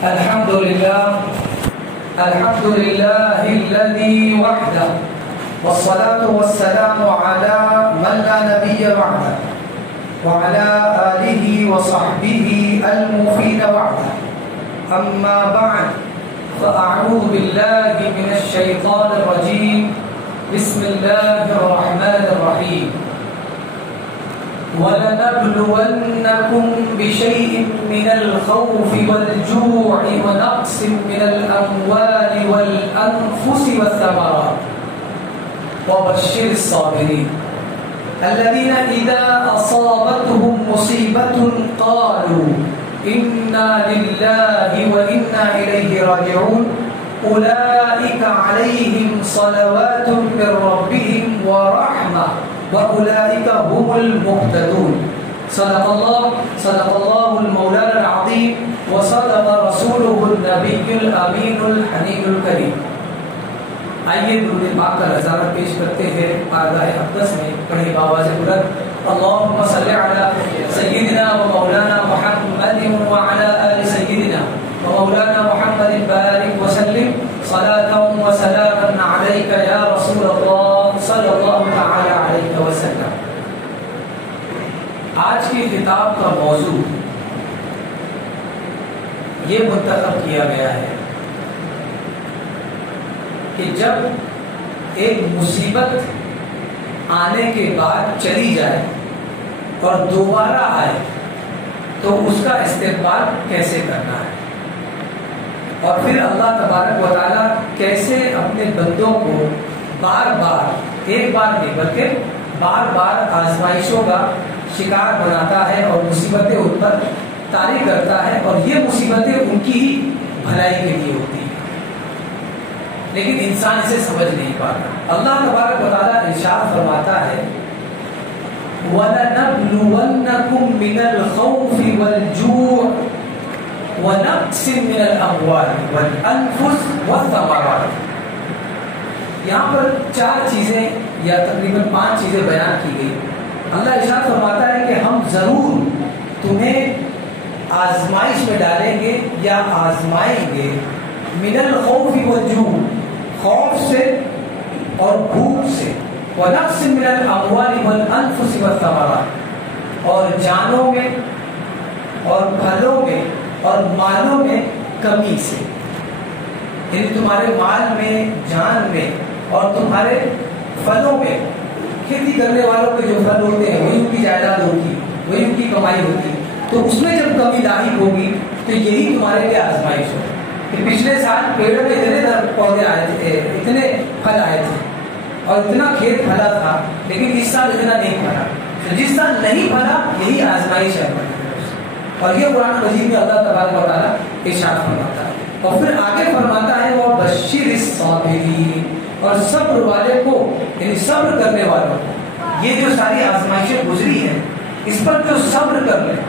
الحمد لله الذي وحده والصلاة والسلام على من لا نبي بعده وعلى آله وصحبه المفيد وعده. أما بعد فأعوذ بالله من الشيطان الرجيم. بسم الله الرحمن الرحيم. وَلَنَبْلُوَنَّكُمْ بِشَيْءٍ مِّنَ الْخَوْفِ وَالْجُوعِ وَنَقْصٍ مِّنَ الْأَمْوَالِ وَالْأَنفُسِ وَالثَّمَرَاتِ وَبَشِّرِ الصَّابِرِينَ الَّذِينَ إِذَا أَصَابَتْهُمْ مُصِيبَةٌ قَالُوا إِنَّا لِلَّهِ وَإِنَّا إِلَيْهِ راجعون أُولَئِكَ عَلَيْهِمْ صَلَوَاتٌ مِّن رَّبِّهِمْ وَرَحْمَةٌ وَأُولَئِكَ هُمُ الْمُهْتَدُونَ. صدق الله المولانا العظيم وصدق رسوله النبي الأمين الحنين الكريم. آئیے درود پاک کا نظارہ پیش کرتے ہیں بارگاہ اقدس میں. پڑھیں بآواز بلند اللهم صل على سيدنا ومولانا محمد وعلى آل سيدنا ومولانا محمد بارك وسلم صلاة وسلاما عليك يا رسول الله صلى الله تعالى عليه وسلم. آج کی خطاب کا موضوع یہ منتخب کیا گیا ہے کہ جب ایک مصیبت آنے کے بعد چلی جائے اور دوبارہ آئے تو اس کا استقبال کیسے کرنا ہے، اور پھر اللہ تبارک و تعالیٰ کیسے اپنے بندوں کو بار بار، ایک بار نہیں بلکہ بار بار آزمائشوں کا شکار بناتا ہے اور مصیبتیں ان پر طاری کرتا ہے، اور یہ مصیبتیں ان کی ہی بھلائی کے لیے ہوتی ہیں، لیکن انسان اسے سمجھ نہیں پاتا. اللہ تبارک و تعالیٰ ارشاد فرماتا ہے وَلَنَبْلُوَنَّكُمْ مِنَ الْخَوْفِ وَالْجُوعِ وَنَقْصٍ مِّنَ الْأَمْوَالِ وَالْأَنفُسِ وَالثَّمَرَاتِ. یہاں پر 4 چیزیں یا تقریباً 5 چیزیں بیان کی گئی. اللہ ارشاد فرماتا ہے کہ ہم ضرور تمہیں آزمائش میں ڈالیں گے یا آزمائیں گے. من الخوف والجوع، خوف سے اور بھوک سے، ونقص من الاموال والانفس والثمرات، اور جانوں میں اور پھلوں میں اور مالوں میں کمی سے، یعنی تمہارے مال میں، جان میں اور تمہارے پھلوں میں. کھیتی کرنے والوں کے جو پھل ہوتے ہیں وہی ان کی جائیداد ہوتی، وہی ان کی کمائی ہوتی، تو اس میں جب کمی لاحق ہوگی تو یہی تمہارے لیے آزمائش ہوگی. کہ پچھلے سال پیڑوں میں اتنے پودے آئے تھے، اتنے پھل آئے تھے اور اتنا کھیت پھلا تھا، لیکن اس سال اتنا نہیں پھلا. جس سال نہیں پھلا یہی آزمائش ہے. اور یہ قرآن مجید میں اللہ تبارک و تعالیٰ ارشاد فرماتا ہے. اور پھر آگے فرماتا ہے وہ بشیر الصابرین، اور صبر والے کو، یعنی صبر کرنے والوں کو. یہ جو ساری آزمائشیں گزری ہیں اس پر جو صبر کر لیں،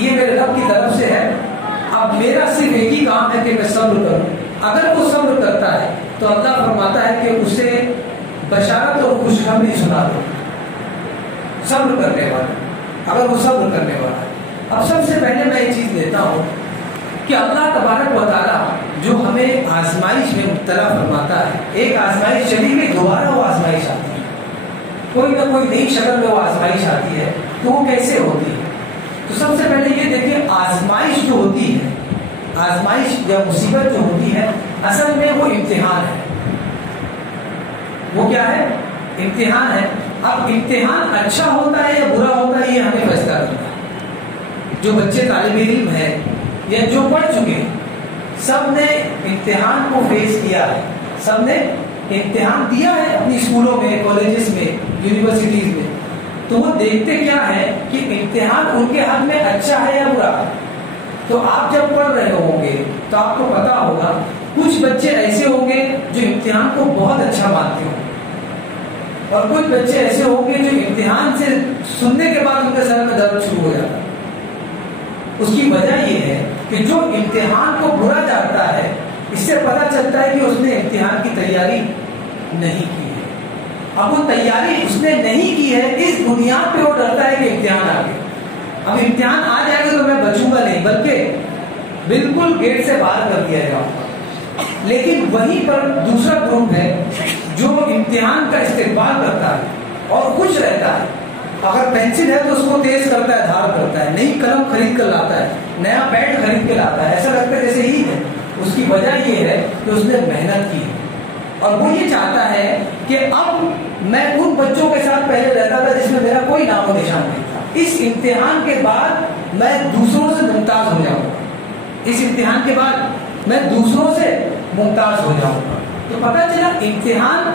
یہ میرے رب کی طرف سے ہے. اب میرا صرف ایک ہی کام ہے کہ میں صبر کروں. اگر وہ صبر کرتا ہے تو اللہ فرماتا ہے کہ اسے بشارت اور خوشخبری سنا دو. صبر کرنے والا، اگر وہ صبر کرنے والا ہے. اب سب سے پہلے میں یہ چیز دیتا ہوں کہ اللہ تبارک و تعالیٰ جو ہمیں آزمائش میں مبتلا فرماتا ہے، ایک آزمائش چلی گئی، دوبارہ وہ آزمائش آتی ہے، کوئی نہ کوئی نئی شکل میں وہ آزمائش آتی ہے. تو وہ کیسے ہوتی ہے؟ تو سب سے پہلے یہ دیکھیے، آزمائش جو ہوتی ہے، آزمائش یا مصیبت جو ہوتی ہے، اصل میں وہ امتحان ہے. وہ کیا ہے؟ امتحان ہے. اب امتحان اچھا ہوتا ہے یا برا ہوتا ہے یہ ہمیں فیصلہ کرنا ہے. جو بچے طالب علم ہیں یا جو پڑھ چکے ہیں، سب نے امتحان کو فیس کیا ہے، سب نے امتحان دیا ہے اپنی اسکولوں میں، کالجز میں، یونیورسٹیز میں. تو وہ دیکھتے کیا ہے کہ امتحان ان کے حق میں اچھا ہے یا برا. تو آپ جب پڑھ رہے ہوں گے تو آپ کو پتا ہوگا کچھ بچے ایسے ہوں گے جو امتحان کو بہت اچھا مانتے ہوں، اور کچھ بچے ایسے ہوں گے جو امتحان سے سننے کے بعد ان کے سر میں درد شروع ہو جاتا ہے. اس کی وجہ یہ ہے کہ جو امتحان کو برا جانتا ہے، اس سے پتہ چلتا ہے کہ اس نے امتحان کی تیاری نہیں کی ہے. اب وہ تیاری اس نے نہیں کی ہے، اس بنیاد پہ وہ ڈرتا ہے کہ امتحان آ گیا. اب امتحان آ جائے گا تو میں بچوں گا نہیں، بلکہ بالکل گیٹ سے باہر کر دیا گیا. لیکن وہیں پر دوسرا گروپ ہے جو امتحان کا استقبال کرتا ہے اور خوش رہتا ہے. اگر پینسل ہے تو اس کو تیز کرتا ہے, دھار کرتا ہے, نئی قلم خرید کر لاتا ہے, نیا پیڈ خرید کے لاتا ہے, ایسا لگتا ہے جیسے ہی ہے. اس کی وجہ یہ ہے کہ اس نے محنت کی اور وہ یہ چاہتا ہے کہ اب میں ان بچوں کے ساتھ پہلے رہتا تھا جس میں میرا کوئی نام و نشان نہیں تھا, اس امتحان کے بعد میں دوسروں سے ممتاز ہو جاؤں گا, اس امتحان کے بعد میں دوسروں سے ممتاز ہو جاؤں گا. تو پتہ چلا امتحان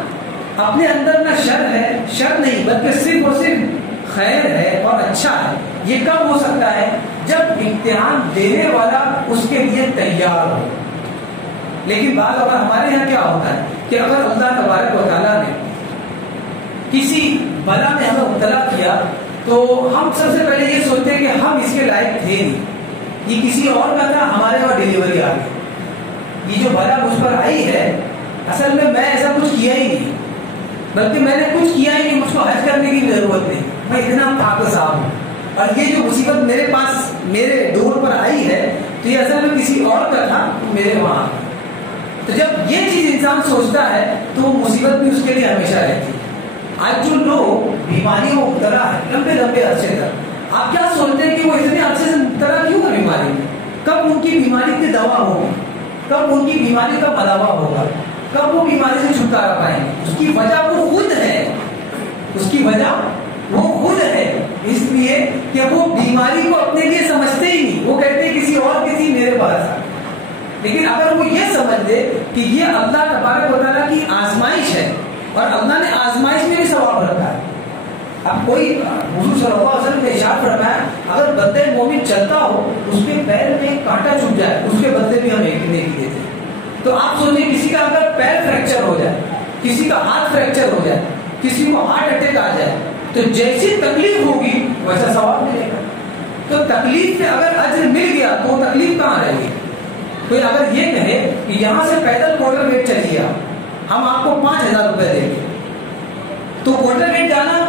اپنے اندر نہ شر ہے, شر نہیں بلکہ صرف اور صرف خیر ہے اور اچھا ہے. یہ کب ہو سکتا ہے؟ جب امتحان دینے والا اس کے لیے تیار ہو. لیکن بات اگر ہمارے یہاں کیا ہوتا ہے کہ اگر اللہ تبارک و تعالیٰ نے کسی بلا میں ہمیں مبتلا کیا تو ہم سب سے پہلے یہ سوچتے ہیں کہ ہم اس کے لائق تھے نہیں, یہ کسی اور کا تھا, ہمارے وہاں ڈیلیوری آ گئی. یہ جو بلا مجھ پر آئی ہے اصل میں ایسا کچھ کیا ہی نہیں, بلکہ میں نے کچھ کیا ہی نہیں, مجھ کو حج کرنے کی ضرورت نہیں, میں اتنا پاک صاف ہوں. اور یہ جو مصیبت میرے پاس میرے ڈور پر آئی ہے تو یہ اصل میں کسی اور کا تھا, میرے وہاں. تو جب یہ چیز انسان سوچتا ہے تو وہ مصیبت بھی اس کے لیے ہمیشہ رہتی ہے. آج جو لوگ بیماریوں میں مبتلا ہے لمبے لمبے عرصے تک, آپ کیا سوچتے ہیں کہ وہ اتنے عرصے سے مبتلا کیوں ہے بیماری میں؟ کب ان کی بیماری کی دوا ہوگی, کب ان کی بیماری کا مداوا ہوگا, کب وہ بیماری سے چھٹکارا پائیں گے؟ اس کی وجہ وہ خود ہے, اس کی وجہ وہ خود ہے, اس لیے کہ وہ بیماری کو اپنے لیے سمجھتے ہی نہیں. وہ کہتے ہیں کسی اور کی تھی میرے پاس. لیکن اگر وہ یہ سمجھ لے کہ یہ اللہ تبارک و تعالیٰ کی آزمائش ہے اور اللہ نے آزمائش میں بھی ثواب رکھا ہے. اب کوئی حضور صلی اللہ علیہ وسلم نے ارشاد فرمایا اگر بندے مومن چلتا ہو اس کے پیر میں کانٹا چھپ جائے اس کے بدلے بھی ہم ایک نیکی دیتے ہیں. تو آپ سوچیں کسی کا اگر پیر فریکچر ہو جائے, کسی کا ہاتھ فریکچر ہو جائے, کسی کو ہارٹ اٹیک آ جائے تو جیسی تکلیف ہوگی ویسا ثواب ملے گا. تو تکلیف میں اگر اجر مل گیا تو وہ تکلیف کہاں رہے گی؟ کوئی اگر یہ کہے کہ یہاں سے پیدل کوارٹر گیٹ چلیے, ہم آپ کو 5,000 روپے دیں گے, تو کوارٹر گیٹ جانا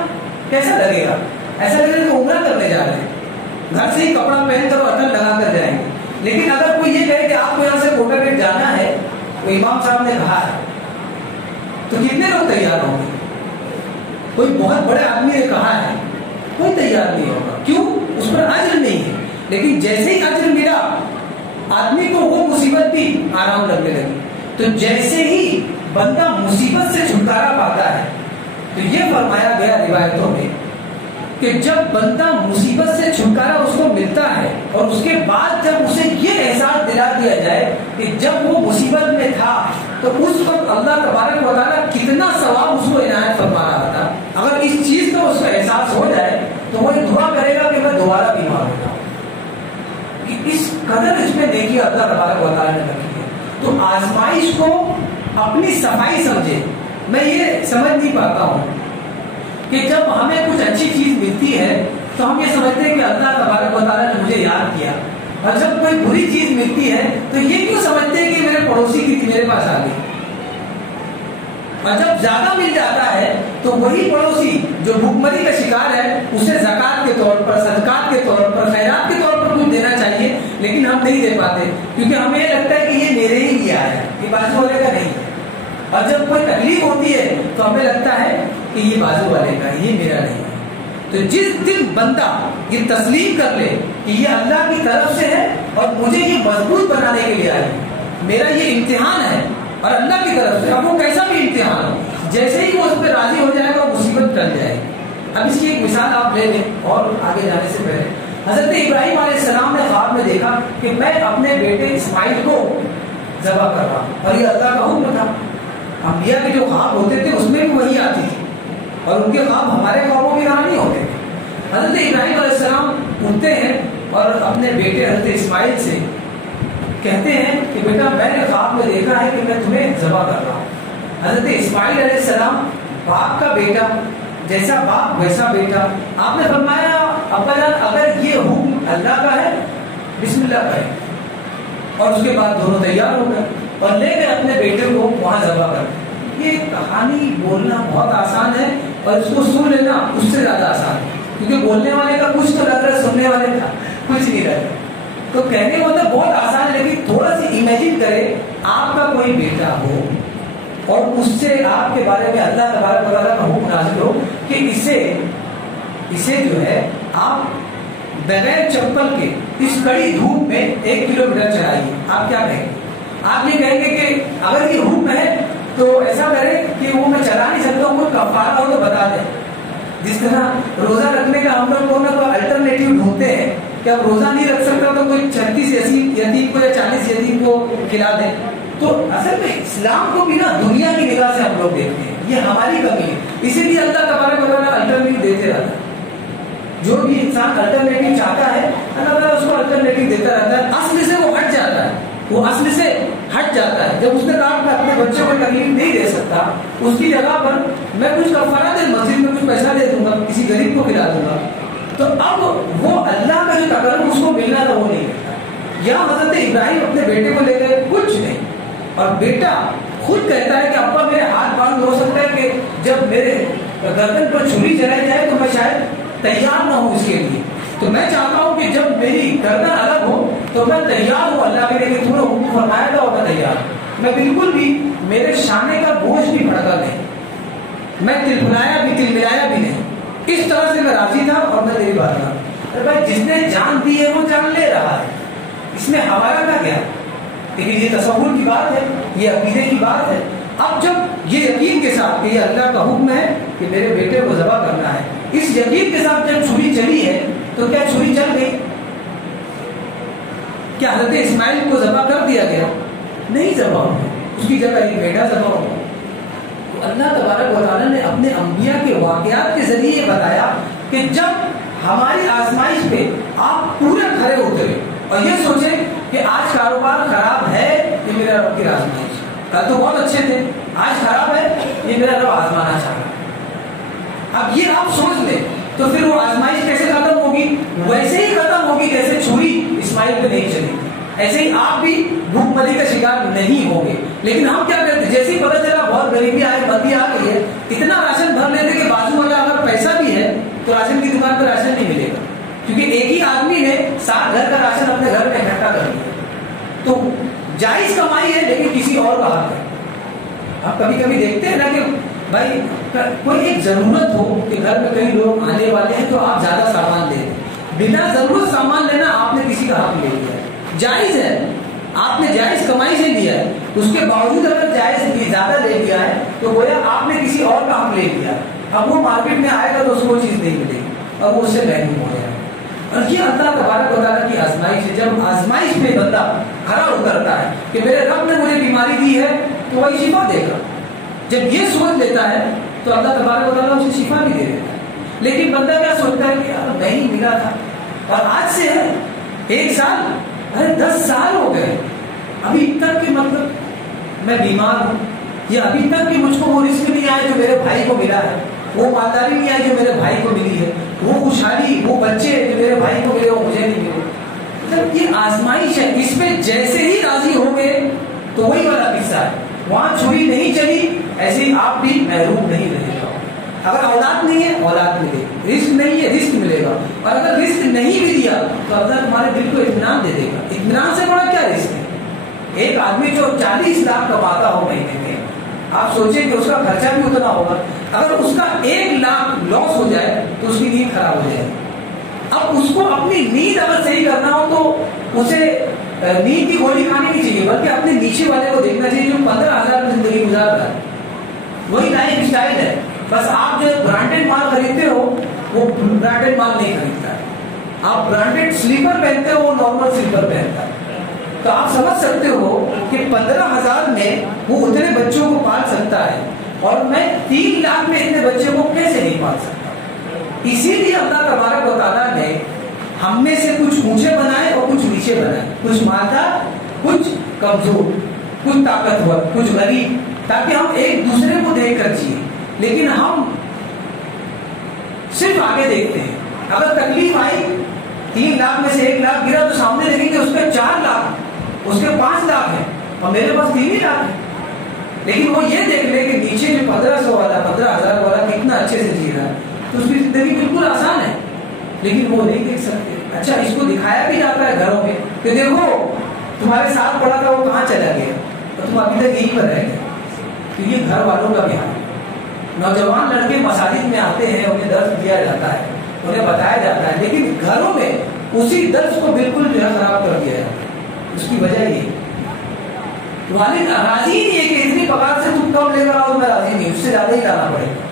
کیسا لگے گا؟ ایسا لگے گا کہ عمرہ کرنے جا رہے ہیں, گھر سے ہی کپڑا پہن کر اور لگا کر جائیں گے. لیکن اگر کوئی یہ کہے کہ آپ کو یہاں سے کوارٹر گیٹ جانا ہے, تو امام صاحب نے کہا ہے, تو کتنے لوگ تیار ہوں گے؟ کوئی بہت بڑے آدمی نے کہا ہے, کوئی تیار نہیں ہوگا. کیوں؟ اس پر اجر نہیں ہے. لیکن جیسے ہی اجر ملا آدمی کو وہ مصیبت بھی آرام لگنے لگی. تو جیسے ہی بندہ مصیبت سے چھٹکارا پاتا ہے تو یہ فرمایا گیا روایتوں میں کہ جب بندہ مصیبت سے چھٹکارا اس کو ملتا ہے اور اس کے بعد جب اسے یہ احساس دلا دیا جائے کہ جب وہ مصیبت میں تھا تو اس وقت اللہ تبارک و تعالیٰ کتنا ثواب اس کو عنایت فرما رہا تھا, اگر اس چیز کا اس کا احساس ہو جائے تو وہ دعا کرے گا کہ میں دوبارہ بیمار ہو جاؤں. اس قدر اس میں دیکھیے اللہ تبارک و تعالیٰ نے رکھی ہے. تو آزمائش کو اپنی صفائی سمجھے. میں یہ سمجھ نہیں پاتا ہوں کہ جب ہمیں کچھ اچھی چیز ملتی ہے تو ہم یہ سمجھتے ہیں کہ اللہ تبارک و تعالیٰ نے مجھے یاد کیا, اور جب کوئی بری چیز ملتی ہے تو یہ کیوں سمجھتے ہیں کہ میرے پڑوسی کی تھی میرے پاس آ گئی. اور جب زیادہ مل جاتا ہے تو وہی پڑوسی جو بھوکمری کا شکار ہے اسے زکات کے طور پر, صدقات کے طور پر, خیرات کے طور پر کچھ دینا چاہیے, لیکن ہم نہیں دے پاتے کیونکہ ہمیں یہ لگتا ہے کہ یہ میرے ہی لیے آیا ہے, یہ بازو والے کا نہیں ہے. اور جب کوئی تکلیف ہوتی ہے تو ہمیں لگتا ہے کہ یہ بازو والے کا, یہ میرا نہیں ہے. تو جس دن بندہ یہ تسلیم کر لے کہ یہ اللہ کی طرف سے ہے اور مجھے یہ مضبوط بنانے کے لیے آئی, میرا یہ امتحان ہے اور اللہ کی طرف سے, اب وہ کیسا بھی امتحان ہو, جیسے ہی وہ اس پہ راضی ہو جائے گا مصیبت ٹل جائے گی. اب اس کی ایک مثال آپ لے لیں اور آگے جانے سے پہلے, حضرت ابراہیم علیہ السلام نے خواب میں دیکھا کہ میں اپنے بیٹے اسماعیل کو ذبح کر رہا ہوں, اور یہ اللہ کا حکم تھا. انبیاء کے جو خواب ہوتے تھے اس میں بھی وہی آتی تھی, اور ان کے خواب ہمارے خوابوں کی طرح نہیں ہوتے تھے. حضرت ابراہیم علیہ السلام اٹھتے ہیں اور اپنے بیٹے حضرت اسماعیل سے کہتے ہیں کہ بیٹا میں نے خواب میں دیکھا ہے کہ میں تمہیں ذبح کر رہا ہوں. حضرت اسماعیل علیہ السلام باپ کا بیٹا, جیسا باپ ویسا بیٹا. آپ نے فرمایا ابا جان اگر یہ حکم اللہ کا ہے بسم اللہ کریں, اور اس کے بعد دونوں تیار ہو گئے اور لے گئے اپنے بیٹے کو وہاں ذبح کر. یہ کہانی بولنا بہت آسان ہے اور اس کو سن لینا اس سے زیادہ آسان ہے, کیونکہ بولنے والے کا کچھ تو لگ رہا ہے, سننے والے کا کچھ نہیں رہتا. تو کہنے کا مطلب بہت آسان ہے، لیکن تھوڑا سی امیجن کرے آپ کا کوئی بیٹا ہو اور اس سے آپ کے بارے میں اللہ تبارک و تعالیٰ کا حکم نازل ہو کہ اسے جو ہے آپ بغیر چپل کے اس کڑی دھوپ میں 1 کلومیٹر چلائیے، آپ کیا کہیں گے؟ آپ یہ کہیں گے کہ اگر یہ حکم ہے تو ایسا کرے کہ وہ میں چلا نہیں سکتا ہوں، کوئی کفارہ ہو تو بتا دیں. جس طرح روزہ رکھنے کا ہم لوگ کو نا کوئی الٹرنیٹیو ڈھونڈتے ہیں کہ اب روزہ نہیں رکھ سکتا تو کوئی 36 یتیم کو یا 40 یتیم کو کھلا دیں. تو اصل میں اسلام کو بھی نا دنیا کی نگاہ سے ہم لوگ دیکھتے ہیں، یہ ہماری کمی ہے. اسی لیے اللہ تبارک و تعالیٰ الٹرنیٹیو دیتے رہتا ہے. جو بھی انسان الٹرنیٹیو چاہتا ہے اللہ تعالیٰ اس کو الٹرنیٹیو دیتا رہتا ہے. اصل سے وہ ہٹ جاتا ہے، وہ اصل سے ہٹ جاتا ہے. جب اس نے کہا میں اپنے بچے کو تکلیف نہیں دے سکتا، اس کی جگہ پر میں کچھ کفارہ دے مسجد میں کچھ پیسہ دے دوں گا، کسی غریب کو کھلا دوں گا، تو اب وہ اللہ کا جو تکرم اس کو ملنا تھا وہ نہیں ملتا. یا حضرت ابراہیم اپنے بیٹے کو لے گئے کچھ نہیں، اور بیٹا خود کہتا ہے کہ ابا میرے ہاتھ باندھ ہو سکتا ہے کہ جب میرے گردن پر چھری چلائی جائے تو میں شاید تیار نہ ہوں اس کے لیے، تو میں چاہتا ہوں کہ جب میری گردن الگ ہو تو میں تیار ہوں. اللہ کے لیے تم نے حکم فرمایا تھا اور میں تیار ہوں. میں بالکل بھی میرے شانے کا بوجھ بھی بھڑکا نہیں، میں تلملایا بھی نہیں. اس طرح سے میں راضی تھا اور میں تیری بات کر. ارے بھائی جس نے جان دی ہے وہ جان لے رہا ہے، اس میں ہمارا کا کیا؟ لیکن یہ تصور کی بات ہے، یہ عقیدے کی بات ہے. اب جب یہ یقین کے ساتھ کہ یہ اللہ کا حکم ہے کہ میرے بیٹے کو ذبح کرنا ہے، اس یقین کے ساتھ جب چھری چلی ہے تو کیا چھری چل گئی؟ کیا حضرت اسماعیل کو ذبح کر دیا گیا؟ نہیں ذبح ہوا، اس کی جگہ ایک بیٹا ذبح ہوا. تو اللہ تبارک و تعالیٰ نے اپنے انبیاء کے واقعات کے ذریعے یہ بتایا کہ جب ہماری آزمائش پہ آپ پورے کھڑے اترے اور یہ سوچیں کہ آج کاروبار خراب ہے، یہ میرا رب کی آزمائش، کل تو بہت اچھے تھے، آج خراب ہے، یہ میرا رب آزمانا چاہ رہا ہے. اب یہ آپ سوچ لیں تو پھر وہ آزمائش کیسے ختم ہوگی؟ ویسے ہی ختم ہوگی جیسے چھری اسماعیل پہ نہیں چلی، ایسے ہی آپ بھی بھوک مری کا شکار نہیں ہوں گے. لیکن ہم کیا کرتے، جیسے ہی پتہ چلا بہت غریبی آئی، مندی آ گئی ہے، اتنا راشن بھر لیتے کہ بازو والا اگر پیسہ بھی ہے تو راشن کی دکان پہ راشن نہیں ملے گا، کیونکہ ایک ہی آدمی نے 7 گھر کا راشن اپنے گھر میں اکٹھا کر لیا. تو جائز کمائی ہے لیکن کسی اور کا حق ہے. آپ کبھی کبھی دیکھتے ہیں نا کہ بھائی کوئی ایک ضرورت ہو کہ گھر میں کئی لوگ آنے والے ہیں تو آپ زیادہ سامان دے دیں. بنا ضرورت سامان لینا آپ نے کسی کا حق لے لیا ہے، جائز ہے، آپ نے جائز کمائی سے لیا ہے، اس کے باوجود اگر جائز زیادہ لے لیا ہے تو گویا آپ نے کسی اور کا حق لے لیا. اب وہ مارکیٹ میں آئے گا تو اس کو چیز نہیں ملے گی اور وہ اس سے محروم ہو جائے گا. اور یہ اللہ تبارک و تعالیٰ کی آزمائش ہے. جب آزمائش میں بندہ کھڑا اترتا ہے کہ میرے رب نے مجھے بیماری دی ہے تو وہی شفا دے گا، جب یہ سوچ لیتا ہے تو اللہ تبارک و تعالیٰ اسے شفا بھی دے دیتا ہے. لیکن بندہ کیا سوچتا ہے کہ یار نہیں ملا تھا اور آج سے ہے 1 سال، ارے 10 سال ہو گئے، ابھی تک کہ مطلب میں بیمار ہوں، یہ ابھی تک کہ مجھ کو وہ رزق نہیں آیا جو میرے بھائی کو ملا ہے، وہ مالداری نہیں آئی جو میرے بھائی کو ملی ہے، وہ خوشحالی، وہ بچے جو میرے بھائی کو ملے وہ مجھے نہیں ملے. مطلب یہ آزمائش ہے، اس میں جیسے ہی راضی ہو گئے تو وہی والا قصہ ہے. وہاں چھری نہیں چلی، ایسے ہی آپ بھی محروم نہیں رہے گا. اگر اولاد نہیں ہے اولاد ملے گی، رزق نہیں ہے رزق ملے گا، اور اگر رزق نہیں بھی دیا تو اللہ تمہارے دل کو اطمینان دے دے گا. اطمینان سے بڑا کیا رزق ہے؟ ایک آدمی جو 40 لاکھ کماتا ہو مہینے میں، آپ سوچیں کہ اس کا خرچہ بھی اتنا ہوگا، اگر اس کا 1 لاکھ لاس ہو جائے تو اس کی نیند خراب ہو جائے. اب اس کو اپنی نیند اگر صحیح کرنا ہو تو اسے نیند کی گولی کھانی نہیں چاہیے، بلکہ اپنے نیچے والے کو دیکھنا چاہیے جو 15,000 میں زندگی گزار رہا ہے. وہی لائف اسٹائل ہے. بس آپ جو برانڈیڈ مال خریدتے ہو وہ برانڈیڈ مال نہیں خریدتا ہے. آپ برانڈیڈ سلیپر پہنتے ہو وہ نارمل سلیپر پہنتا ہے. تو آپ سمجھ سکتے ہو کہ 15,000 میں وہ اتنے بچوں کو پال سکتا ہے اور میں 3 لاکھ میں اتنے بچوں کو کیسے نہیں پال سکتا. اسی لیے اللہ تبارک و تعالیٰ نے ہم میں سے کچھ اونچے بنائے اور کچھ نیچے بنائے، کچھ مالدار کچھ کمزور، کچھ طاقتور کچھ غریب، تاکہ ہم ایک دوسرے کو دیکھ کر جیے. لیکن ہم صرف آگے دیکھتے ہیں. اگر تکلیف آئی 3 لاکھ میں سے 1 لاکھ گرا تو سامنے دیکھیں گے اس کے 4 لاکھ، اس کے 5 لاکھ ہیں اور میرے پاس 3 ہی لاکھ ہیں. لیکن وہ یہ دیکھ لے کہ نیچے جو 1500 والا 15,000 والا کتنا اچھے سے جی رہا ہے تو اس کی زندگی بالکل آسان ہے. لیکن وہ نہیں دیکھ سکتے. اچھا اس کو دکھایا بھی جاتا ہے گھروں میں کہ دیکھو تمہارے ساتھ پڑا تھا وہ کہاں چلا گیا اور تم ابھی تک یہیں پر رہ گئے. تو یہ گھر والوں کا بھی حال ہے. نوجوان لڑکے مساجد میں آتے ہیں, انہیں درس دیا جاتا ہے, انہیں بتایا جاتا ہے, لیکن گھروں میں اسی درس کو بالکل جو ہے خراب کر دیا ہے. اس کی وجہ یہ والد راضی نہیں ہے کہ اتنی پگار سے تم کم لے کر آؤ, میں راضی نہیں, اس سے زیادہ ہی لانا پڑے گا.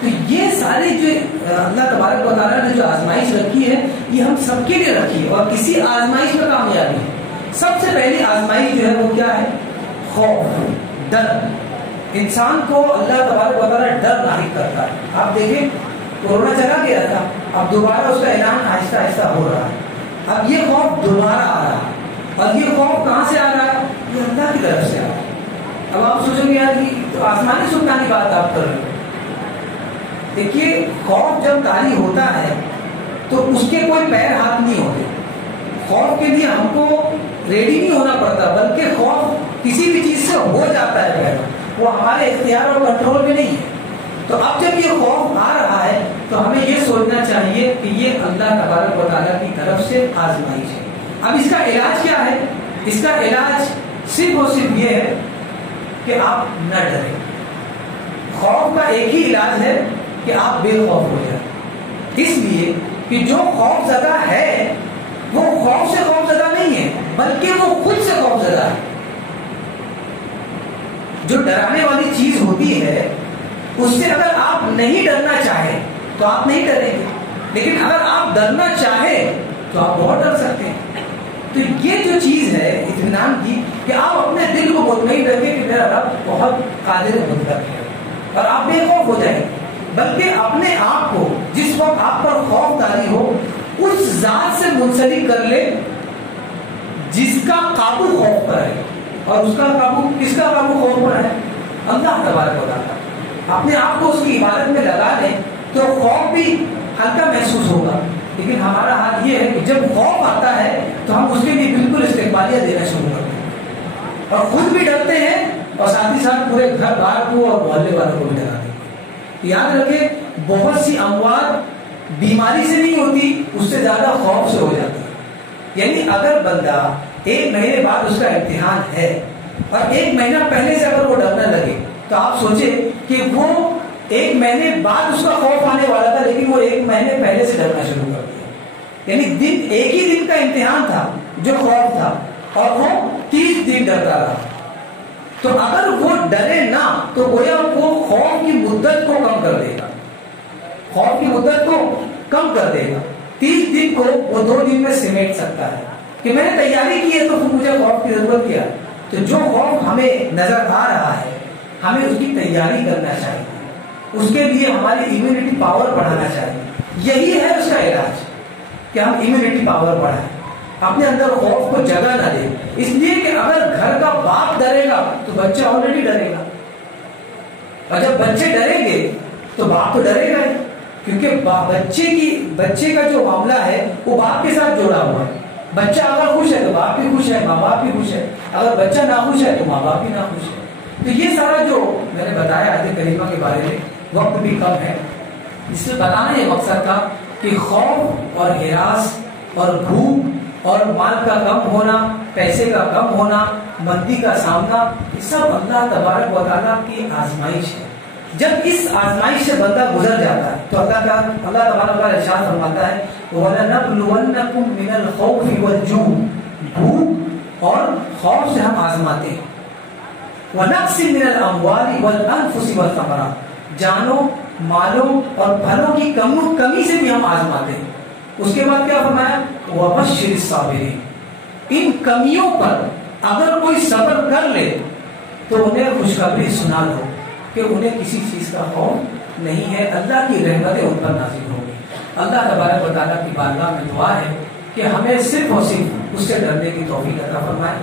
تو یہ سارے جو اللہ تبارک و تعالیٰ نے جو آزمائش رکھی ہے یہ ہم سب کے لیے رکھی ہے, اور کسی آزمائش میں کامیابی ہے. سب سے پہلی آزمائش جو ہے وہ کیا ہے؟ خوف, ڈر. انسان کو اللہ تبارک و تعالیٰ ڈر لاحق کرتا ہے. آپ دیکھیں کورونا چلا گیا تھا, اب دوبارہ اس کا اعلان آہستہ آہستہ ہو رہا ہے. اب یہ خوف دوبارہ آ رہا ہے, اور یہ خوف کہاں سے آ رہا ہے؟ یہ اللہ کی طرف سے آ رہا ہے. اب آپ سوچیں گے یار کہ آسمانی سلطانی بات آپ کر رہے ہیں. دیکھیے خوف جب طاری ہوتا ہے تو اس کے کوئی پیر ہاتھ نہیں ہوتے. خوف کے لیے ہم کو ریڈی نہیں ہونا پڑتا, بلکہ خوف کسی بھی چیز سے ہو جاتا ہے پیدا, وہ ہمارے اختیار اور کنٹرول میں نہیں ہے. تو اب جب یہ خوف آ رہا ہے تو ہمیں یہ سوچنا چاہیے کہ یہ اللہ تبارک و تعالیٰ کی طرف سے آزمائش ہے. اب اس کا علاج کیا ہے؟ اس کا علاج صرف اور صرف یہ ہے کہ آپ نہ ڈریں. خوف کا ایک ہی علاج ہے کہ آپ بے خوف ہو جائیں. اس لیے کہ جو خوف زدہ ہے وہ خوف سے خوف زدہ نہیں ہے, بلکہ وہ خود سے خوف زدہ ہے. جو ڈرانے والی چیز ہوتی ہے اس سے اگر آپ نہیں ڈرنا چاہیں تو آپ نہیں ڈریں گے, لیکن اگر آپ ڈرنا چاہیں تو آپ بہت ڈر سکتے ہیں. تو یہ جو چیز ہے اطمینان کی, کہ آپ اپنے دل کو مطمئن رکھیں کہ میرا رب بہت قادر مطلق ہے, اور آپ بے خوف ہو جائیں. بلکہ اپنے آپ کو جس وقت آپ پر خوف طاری ہو اس ذات سے منسلک کر لے جس کا قابو خوف پر ہے. اور اس کا قابو, کس کا قابو خوف پر ہے؟ اللہ تبارک و تعالیٰ. اپنے آپ کو اس کی عبادت میں لگا لیں تو خوف بھی ہلکا محسوس ہوگا. لیکن ہمارا حال یہ ہے کہ جب خوف آتا ہے تو ہم اس کے لیے بالکل استقبالیہ دینا شروع کرتے ہیں, اور خود بھی ڈرتے ہیں اور ساتھ ہی ساتھ پورے گھر بار کو اور محلے والوں کو بھی ڈراتے ہیں. یاد رکھیں بہت سی اموات بیماری سے نہیں ہوتی, اس سے زیادہ خوف سے ہو جاتی ہے. یعنی اگر بندہ ایک مہینے بعد اس کا امتحان ہے اور ایک مہینہ پہلے سے اگر وہ ڈرنے لگے تو آپ سوچیں کہ وہ ایک مہینے بعد اس کا خوف آنے والا تھا, لیکن وہ ایک مہینے پہلے سے ڈرنا شروع کر دیا. یعنی دن ایک ہی دن کا امتحان تھا جو خوف تھا, اور وہ 30 دن ڈرتا رہا. تو اگر وہ ڈرے نہ تو گویا وہ خوف کی مدت کو کم کر دے گا, خوف کی مدت کو کم کر دے گا. 30 دن کو وہ 2 دن میں سمیٹ سکتا ہے کہ میں نے تیاری کی ہے تو پھر مجھے خوف کی ضرورت کیا. تو جو خوف ہمیں نظر آ رہا ہے ہمیں اس کی تیاری کرنا چاہیے, اس کے لیے ہماری امیونٹی پاور بڑھانا چاہیے. یہی ہے اس کا علاج کہ ہم امیونٹی پاور بڑھائیں, اپنے اندر خوف کو جگہ نہ دیں. اس لیے کہ اگر گھر کا باپ ڈرے گا تو بچہ آلریڈی ڈرے گا, اور جب بچے ڈریں گے تو باپ تو ڈرے گا, کیونکہ بچے کا جو معاملہ ہے وہ باپ کے ساتھ جوڑا ہوا ہے. بچہ اگر خوش ہے تو باپ بھی خوش ہے, ماں باپ بھی خوش ہے. اگر بچہ ناخوش ہے تو ماں باپ بھی ناخوش ہے. تو یہ سارا جو میں نے بتایا آیت کریمہ کے بارے میں, وقت بھی کم ہے, اس سے بتانا یہ مقصد تھا کہ خوف اور ہراس اور بھوک اور مال کا کم ہونا, پیسے کا کم ہونا, مندی کا سامنا, یہ سب اللہ تبارک و تعالیٰ کی آزمائش ہے. جب اس آزمائش سے بندہ گزر جاتا ہے تو اللہ تبارک و تعالیٰ ارشاد فرماتا ہے وَلَنَبْلُوَنَّكُمْ مِنَ الْخَوْفِ وَالْجُوعِ, بھوک اور خوف سے ہم آزماتے ہیں. وَنَقْصٍ مِنَ الْأَمْوَالِ وَالْأَنفُسِ وَالثَّمَرَاتِ, جانوں, مالوں اور پھلوں کی کمی سے بھی ہم آزماتے ہیں. اس کے بعد کیا فرمایا؟ وَبَشِّرِ الصَّابِرِينَ, ان کمیوں پر اگر کوئی صبر کر لے تو انہیں خوشخبری سنا دو کہ انہیں کسی چیز کا خوف نہیں ہے, اللہ کی رحمتیں ان پر نازل ہوں گی. اللہ تبارک و تعالیٰ کی بارگاہ میں دعا ہے کہ ہمیں صرف اور صرف اس سے ڈرنے کی توفیق عطا فرمائے.